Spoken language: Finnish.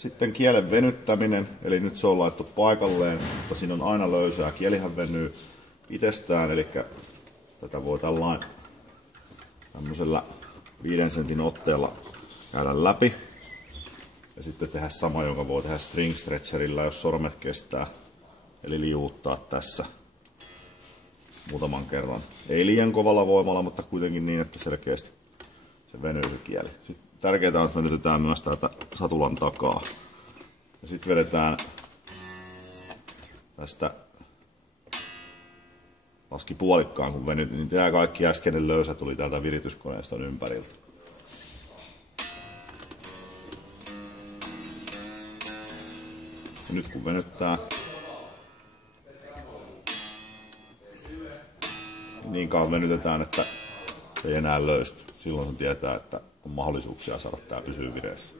Sitten kielen venyttäminen, eli nyt se on laittu paikalleen, mutta siinä on aina löysää. Kielihän venyy itsestään, eli tätä voi tämmöisellä 5 sentin otteella käydä läpi. Ja sitten tehdä sama, jonka voi tehdä string stretcherillä, jos sormet kestää. Eli liuuttaa tässä muutaman kerran. Ei liian kovalla voimalla, mutta kuitenkin niin, että selkeästi se venyy se kieli. Sitten tärkeää on, että venytetään myös täältä satulan takaa. Ja sitten vedetään tästä, laski puolikkaan kun venyt, niin tämä kaikki äskeinen löysä tuli täältä virityskoneiston ympäriltä. Ja nyt kun venyttää, niin kauan venytetään, että se ei enää löysty. Silloin se tietää, että on mahdollisuuksia saada tää pysyä vireessä.